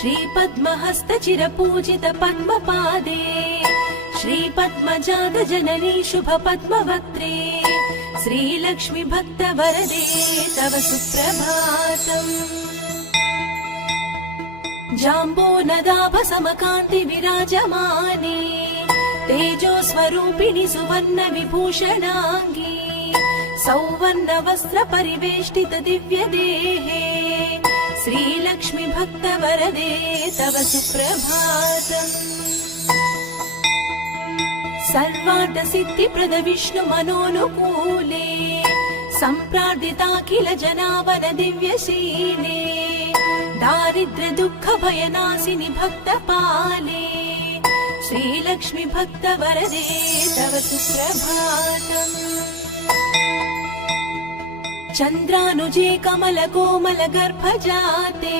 श्रीपद्महस्त चिरपूजित पद्मपादे श्रीपद्मजात जननी शुभ पद्मवक्त्रे श्रीलक्ष्मी भक्त वरदे तव सुप्रभातम्। जाम्बोनदाभ समकान्ति विराजमाने तेजो स्वरूपिणि सुवर्ण विभूषणाङ्गी सौवर्ण वस्त्र परिवेष्टित दिव्य देहे श्रीलक्ष्मी भक्त वरदे तव सुप्रभातम्। सर्वार्थ सिद्धि प्रद विष्णु मनोनुकूले सम्प्रार्थिताखिल जनावन दिव्यशीले दारिद्र्य दुःख भयनाशिनि भक्त पाले श्रीलक्ष्मी भक्त वरदे तव सुप्रभातम्। चन्द्रानुजे कमल कोमल गर्भ जाते